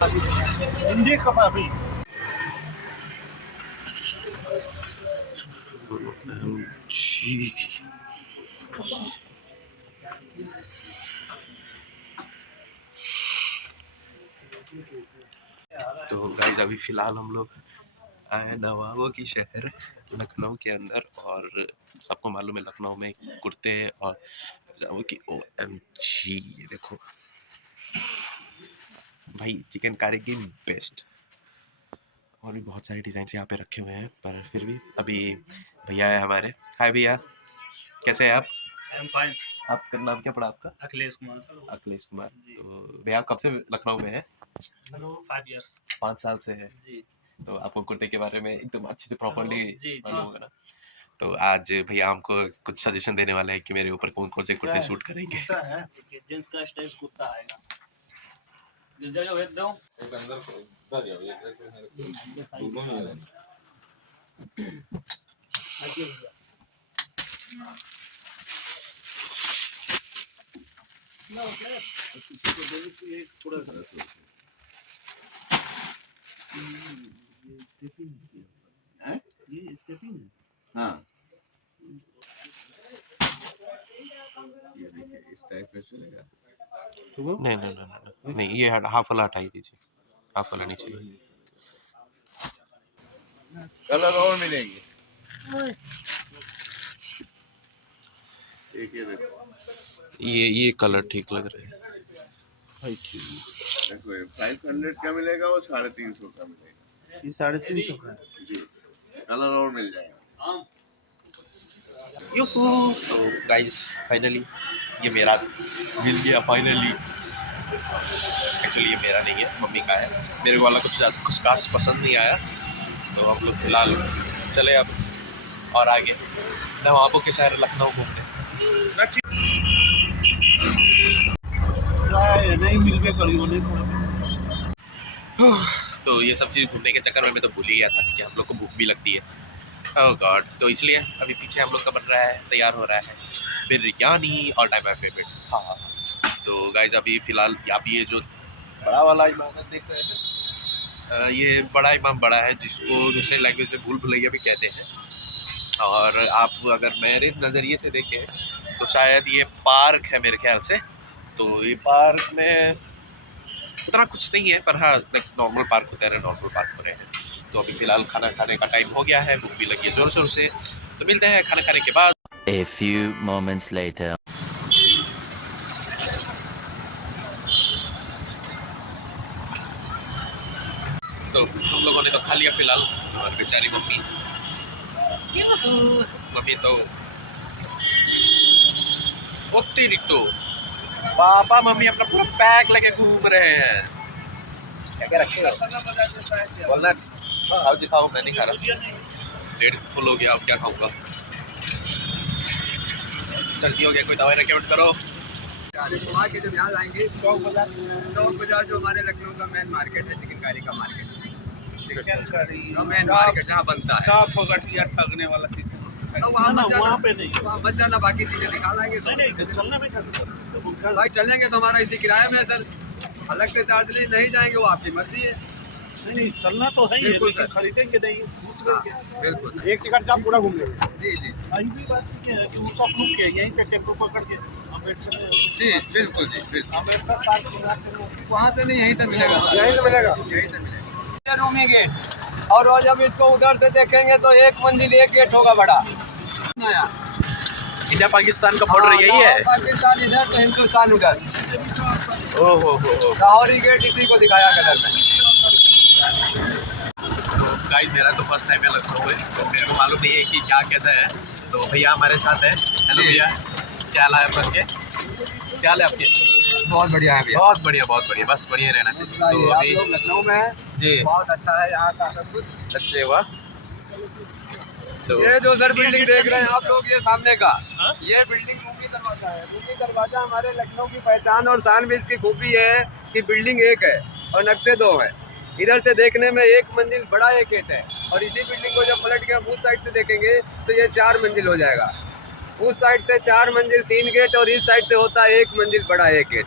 हिंदी कबाबी। तो गाइस अभी फिलहाल हम लोग आए नवाबों की शहर लखनऊ के अंदर, और सबको मालूम है लखनऊ में कुर्ते और पजामों की OMG, ये देखो भाई चिकनकारी की बेस्ट। और भी बहुत सारे डिजाइन यहाँ पे रखे हुए हैं, पर फिर भी अभी भैया है हमारे। हाय भैया, कैसे हैं आप? I am fine. आपका नाम क्या पड़ा आपका? अखिलेश कुमार। अखिलेश कुमार। तो भैया आप कब से लखनऊ में है? 5 years। 5 साल से है। जी। तो आपको कुर्ते के बारे में एकदम अच्छे से प्रॉपर्ली जी मालूम होगा ना। तो आज भैया हमको कुछ सजेशन देने वाले हैं कि मेरे ऊपर कौन कौन से कुर्ते सूट करेंगे। जेंट्स का स्टाइल कुर्ता आएगा। गिरजा जो भेज दो। एक अंदर हाँ, इस टाइप का चलेगा। नहीं नहीं नहीं नहीं, ये हाफ वाला हटाई दीजिए, हाफ वाला नहीं चाहिए। कलर और मिलेंगे। एक ये देखो, ये कलर ठीक लग रहा है। देखो ये 500 का मिलेगा, वो 350 का मिलेगा। ये 350 का है। जी, कलर और मिल जाएगा। यूहू। तो गाइस फाइनली ये मेरा मिल गया फाइनली। एक्चुअली ये मेरा नहीं है, मम्मी का है। मेरे वाला कुछ खास पसंद नहीं आया, तो हम लोग फिलहाल चले अब और आगे नवाबों के शहर लखनऊ घूमने। नहीं मिल के करीब तो ये सब चीज़ घूमने के चक्कर में मैं तो भूल ही गया था कि हम लोग को भूख भी लगती है। ओह गॉड। तो इसलिए अभी पीछे हम लोग का बन रहा है, तैयार हो रहा है biryani, all time my favourite. हाँ। तो गाइज अभी फिलहाल आप ये जो बड़ा वाला इमारत देख रहे हैं, ये बड़ा इमाम बड़ा है, जिसको दूसरे लैंग्वेज में भूल भुलैया भी कहते हैं। और आप अगर मेरे नज़रिए से देखें तो शायद ये पार्क है मेरे ख्याल से। तो ये पार्क में उतना कुछ नहीं है, पर हाँ नॉर्मल पार्क होता है, नॉर्मल पार्क हो रहे हैं। तो अभी फिलहाल खाना खाने का टाइम हो गया है, भूख भी लगी है जोर शोर से। तो मिलते हैं खाना खाने के बाद। A few moments later. तो हम लोगों ने तो खा लिया फिलहाल, और बेचारी मम्मी तो ओती रिक्तो पापा मम्मी अपना पूरा पैक लेके घूम रहे हैं। क्या रखेगा? वॉलनट खाओ जी खाओ, मैं नहीं खा रहा, पेट फुल हो गया, अब क्या खाऊंगा। सर्दी हो गया, कोई दवाई रिकमेंड करो। वहाँ के जब यहाँ आएंगे चौक बाजार जो हमारे लखनऊ का मेन मार्केट है, चिकनकारी का मार्केट, मेन मार्केट जहाँ बनता है, साफ होगा ठगने वाला चीज। तो वहाँ पे नहीं, वहाँ बच जाना, बाकी चीजें निकाल आएंगे। चलना भी भाई चलेंगे तो हमारा इसी किराए में है सर, अलग से चार्ज नहीं जाएंगे, वो आपकी मर्जी है। नहीं चलना तो है, बिल्कुल सर। खरीदेंगे नहीं, बिल्कुल एक टिकट से आप पूरा घूम लेंगे। जी जी अभी भी बात है कि उसको रुक के यहीं पे टेम्पो पकड़ के अम्बेडकर जी बिल्कुल जी बिल्कुल, अम्बेडकर पार्क वहाँ से नहीं, यहीं से मिलेगा, यहीं से मिलेगा। यहीं से मिलेगा। रूमी गेट, और वो जब इसको उधर से देखेंगे तो एक मंजिल एक गेट होगा बड़ा नया। इंडिया पाकिस्तान का बॉर्डर यही है। पाकिस्तान इधर तो हिंदुस्तान उधर। ओहो लाहौरी गेट इसी को दिखाया कलर में। तो गाइस मेरा तो फर्स्ट टाइम है लखनऊ में, तो मेरे को मालूम नहीं है कि क्या कैसा है। तो भैया हमारे साथ है। हेलो भैया, क्या हाल है आपके? क्या हाल है आपके? बहुत बढ़िया है भैया, बहुत बढ़िया बहुत बढ़िया, बस बढ़िया रहना चाहिए। तो आप अभी लोग लखनऊ में हैं जी, बहुत अच्छा है यहाँ का सब कुछ। अच्छे वाह। तो ये जो सर बिल्डिंग देख रहे हैं आप लोग, ये सामने का ये बिल्डिंग रूमी दरवाजा है। रूमी दरवाजा हमारे लखनऊ की पहचान और शान भी इसकी खूबी है कि बिल्डिंग एक है और नक्शे दो हैं। इधर से देखने में एक मंजिल बड़ा एक गेट है, और इसी बिल्डिंग को जब पलट के हम उस साइड से देखेंगे तो ये 4 मंजिल हो जाएगा। उस साइड से 4 मंजिल 3 गेट, और इस साइड से होता है 1 मंजिल बड़ा एक गेट।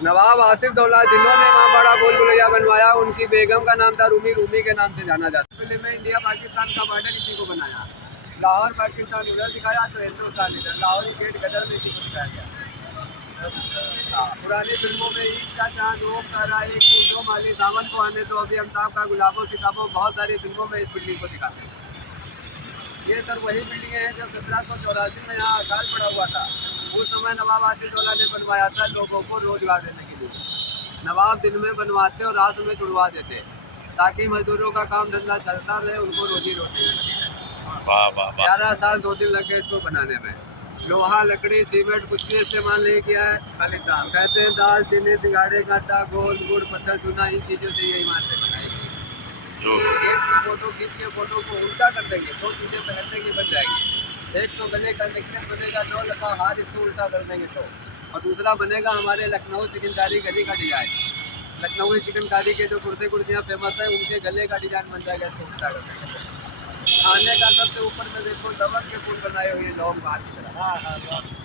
नवाब आसिफ दौला जिन्होंने वहाँ बड़ा भूल भुलैया बनवाया, उनकी बेगम का नाम था रूमी, रूमी के नाम से जाना जाता है। फिल्म में इंडिया पाकिस्तान का बॉर्डर इसी को बनाया, लाहौर पाकिस्तान उधर दिखाया तो हिंदुस्तान इधर, लाहौर गेट गदर में इसी को दिखाया गया। पुरानी फिल्मों में ईद का चांद, ओम तारा, एक दो माली, सावन को आने दो, अभी अमिताभ का गुलाबो सिताबो, बहुत सारी फिल्मों में इस बिल्डिंग को दिखाते हैं। ये सर वही बिल्डिंग है जो 1784 में यहाँ अकाल पड़ा हुआ था। उस समय नवाब आसिफ दौला ने बनवाया था लोगों को रोजगार देने के लिए। नवाब दिन में बनवाते और रात में छुड़वा देते ताकि मजदूरों का काम धंधा चलता रहे, उनको रोजी रोटी मिलती रहे। वाह वाह वाह। 11 साल 2 दिन लगे इसको बनाने में। लोहा, लकड़ी, सीमेंट कुछ भी इस्तेमाल नहीं किया है, खाली दाल। कहते हैं दाल, चीनी, सिंगाड़े, कांटा, गोल, गुड़, पत्थर, चूना, इन चीज़ों से ये इमारतें बनाई गई। एक की फोटो खींच के फोटो को उल्टा कर देंगे, 2 चीज़ें पहनने की बन जाएगी। एक तो गले का नेकलेस बनेगा 9 लखा हार, इसको उल्टा कर देंगे तो, और दूसरा बनेगा हमारे लखनऊ चिकनकारी गली का डिजाइन। लखनऊ चिकनकारी के जो कुर्ते कुर्तियाँ फेमस है, उनके गले का डिजाइन बन जाएगा, इसको उल्टा कर देंगे। खाने का सबसे ऊपर में देखो लवन के फूल बनाए हुए, लौंग बाहर की तरह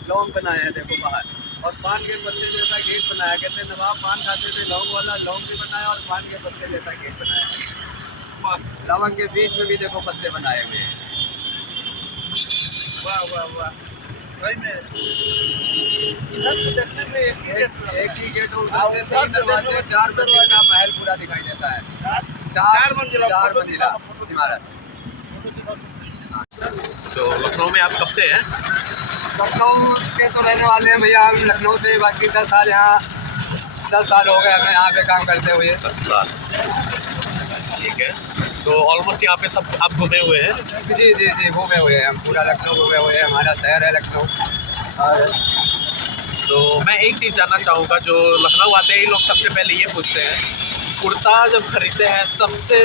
लौंग बनाए हैं देखो बाहर, और पान के पत्ते जैसा गेट बनाया। कहते हैं नवाब पान खाते थे, लौंग वाला, लौंग भी बनाया और पान के पत्ते जैसा गेट बनाया। लवंग के बीच में भी देखो पत्ते बनाए हुए हैं। वाह वाह वाह। इधर तो देखने में एक ही गेट और 3 दरवाजे, 4 मंजिल का महल पूरा दिखाई देता है। 4 मंजिला इमारत। तो लखनऊ में आप कब से हैं? लखनऊ के तो रहने वाले हैं भैया हम लखनऊ से, बाकी 10 साल यहाँ 10 साल हो गए हमें यहाँ पे काम करते हुए। 10 साल, ठीक है। तो ऑलमोस्ट यहाँ पे सब आप घूमे हुए हैं? जी जी जी घूमे हुए हैं हम, पूरा लखनऊ घूमे हुए हैं, हमारा शहर है लखनऊ। और तो मैं एक चीज़ जानना चाहूँगा, जो लखनऊ आते ही लोग सबसे पहले ये पूछते हैं, कुर्ता जब खरीदते हैं सबसे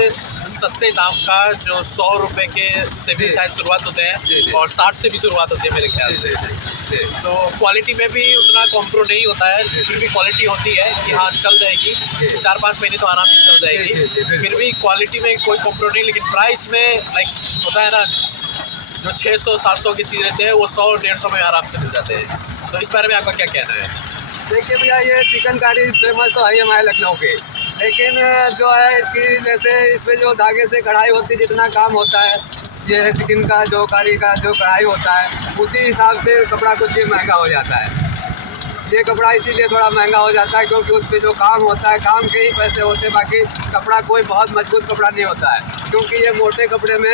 सस्ते दाम का जो 100 रुपये के से भी शायद शुरुआत होते हैं और 60 से भी शुरुआत होती है मेरे ख्याल से। तो क्वालिटी में भी उतना कॉम्प्रो नहीं होता है, फिर भी क्वालिटी होती है कि हाँ चल जाएगी, 4-5 महीने तो आराम से चल जाएगी, फिर भी क्वालिटी में कोई कॉम्प्रो नहीं। लेकिन प्राइस में लाइक होता है ना, जो 600-700 की चीज़ रहते हैं वो 100-150 में आराम से मिल जाते हैं। तो इस बारे में आपका क्या कहना है? देखिए भैया ये चिकनकारी फेमस तो है ही हमारे लखनऊ के, लेकिन जो है इसकी जैसे इस पर जो धागे से कढ़ाई होती है, जितना काम होता है ये चिकन का जो कारी का जो कढ़ाई होता है, उसी हिसाब से कपड़ा कुछ ये महंगा हो जाता है। ये कपड़ा इसीलिए थोड़ा महंगा हो जाता है क्योंकि उस पर जो काम होता है, काम के ही पैसे होते हैं, बाकी कपड़ा कोई बहुत मजबूत कपड़ा नहीं होता है। क्योंकि ये मोटे कपड़े में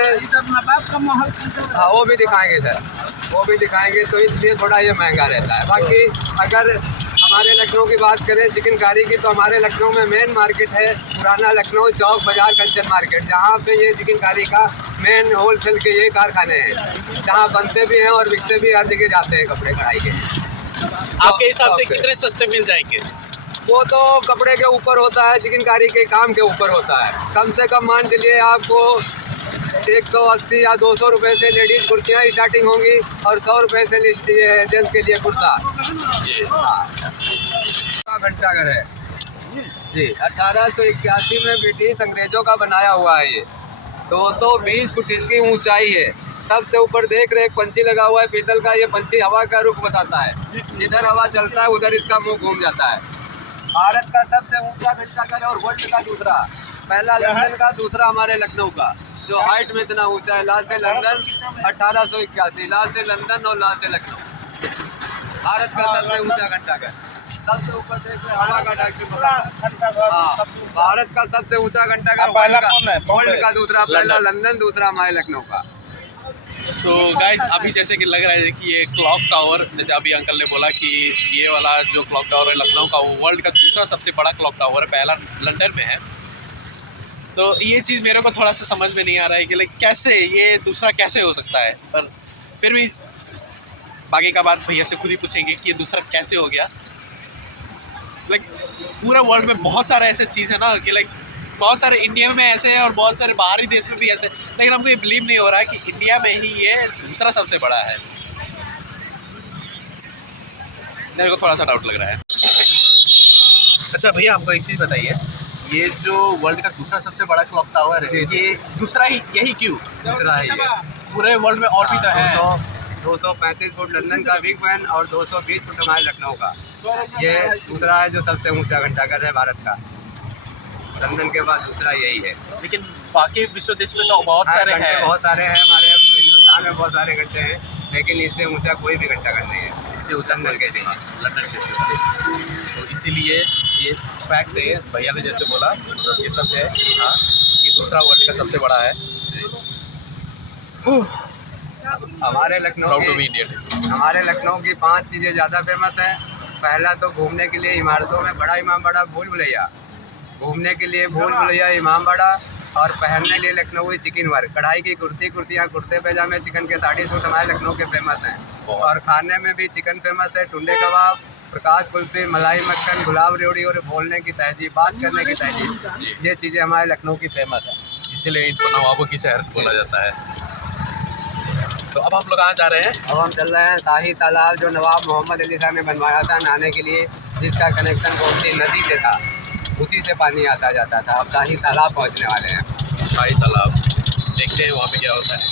हाँ वो भी दिखाएंगे सर, वो भी दिखाएंगे, तो इसलिए थोड़ा ये महंगा रहता है। बाकी अगर हमारे लखनऊ की बात करें चिकनकारी की, तो हमारे लखनऊ में मेन मार्केट है पुराना लखनऊ चौक बाजार कंचन मार्केट, जहाँ पे ये चिकनकारी का मेन होलसेल के ये कारखाने हैं, जहाँ बनते भी हैं और बिकते भी, हर जगह जाते हैं कपड़े कढ़ाई के। आपके हिसाब से कितने सस्ते मिल जाएंगे? वो तो कपड़े के ऊपर होता है, चिकनकारी के काम के ऊपर होता है। कम से कम मान चलिए आपको 180 या 200 रुपये से लेडीज़ कुर्तियाँ स्टार्टिंग होंगी और 100 रुपये से जेंट्स के लिए कुर्ता। हाँ घंटाघर है जी, 1881 में ब्रिटिश अंग्रेजों का बनाया हुआ है ये। 220 फुट इसकी ऊंचाई है। सबसे ऊपर देख रहे एक पंछी लगा हुआ है पीतल का, ये पंछी हवा का रुख बताता है, जिधर हवा चलता है उधर इसका मुंह घूम जाता है। भारत का सबसे ऊंचा घंटाघर है और वर्ल्ड का दूसरा, पहला लंदन का, दूसरा हमारे लखनऊ का, जो हाइट में इतना ऊंचा है। ला से लंदन 1881, ला से लंदन और ला से लखनऊ, भारत का सबसे ऊंचा घंटाघर। सबसे ऊपर देखो हवा का डॉक्टर, हाँ भारत का सबसे ऊंचा घंटाघर, वर्ल्ड का दूसरा, पहला लंदन, दूसरा हमारे लखनऊ का। तो गाइस अभी जैसे कि लग रहा है कि ये क्लॉक टावर, जैसे अभी अंकल ने बोला कि ये वाला जो क्लॉक टावर है लखनऊ का, वो वर्ल्ड का दूसरा सबसे बड़ा क्लॉक टावर है, पहला लंदन में है। तो ये चीज़ मेरे को थोड़ा सा समझ में नहीं आ रहा है कि लाइक कैसे ये दूसरा कैसे हो सकता है, पर फिर भी बाकी का बात भैया से खुद ही पूछेंगे कि ये दूसरा कैसे हो गया। लाइक पूरा वर्ल्ड में बहुत सारे ऐसे चीज़ है ना कि लाइक बहुत सारे इंडिया में ऐसे हैं और बहुत सारे बाहरी देश में भी ऐसे, लेकिन हमको ये बिलीव नहीं हो रहा है कि इंडिया में ही ये दूसरा सबसे बड़ा है। मेरे को थोड़ा सा डाउट लग रहा है। अच्छा भैया हमको एक चीज़ बताइए, ये जो वर्ल्ड का दूसरा सबसे बड़ा क्लॉक टावर है, ये दूसरा ही यही क्यों? दूसरा ही है, पूरे वर्ल्ड में और भी तो है। 235 फुट लंदन का बिग बैन और 220 फुट हमारे लखनऊ का। ये दूसरा है जो सबसे ऊंचा घंटाघर है भारत का। लंदन के बाद दूसरा यही है। लेकिन बाकी विश्व देश में तो बहुत सारे घंटे हैं। बहुत सारे हैं, हमारे हिंदुस्तान में बहुत सारे घंटे हैं, लेकिन इससे ऊंचा कोई भी घंटाघर नहीं है। इससे ऊंचा लंदन के सिवा। लंदन के सिवा। तो इसीलिए ये फैक्ट है, भैया ने जैसे बोला मतलब ये सच है कि हाँ ये दूसरा वर्ल्ड का सबसे बड़ा है। हमारे लखनऊ प्राउड टू बी की इंडियन। हमारे लखनऊ की 5 चीज़ें ज़्यादा फेमस हैं। पहला तो घूमने के लिए इमारतों में बड़ा इमाम बाड़ा, भूल भुलैया। घूमने के लिए भूल भुलैया, इमाम बाड़ा, और पहनने के लिए लखनऊ चिकन वर्क, कढ़ाई की कुर्तियाँ, कुर्ते पैजामे, चिकन के साड़ी सूट हमारे लखनऊ के फेमस हैं। और खाने में भी चिकन फेमस है, टुंडे कबाब, प्रकाश कुल्फी, मलाई मक्खन, गुलाब रेवड़ी और बोलने की तहजीब, बात करने की तहजीब, ये चीज़ें हमारे लखनऊ की फेमस है। इसीलिए इनको नवाबों की शहर बोला जाता है। तो अब हम लोग कहाँ जा रहे हैं? अब हम चल रहे हैं शाही तालाब, जो नवाब मोहम्मद अली शाह ने बनवाया था नहाने के लिए, जिसका कनेक्शन गोमती नदी से था, उसी से पानी आता जाता था। अब शाही तालाब पहुँचने वाले हैं। शाही तालाब देखते हैं वहाँ पे क्या होता है।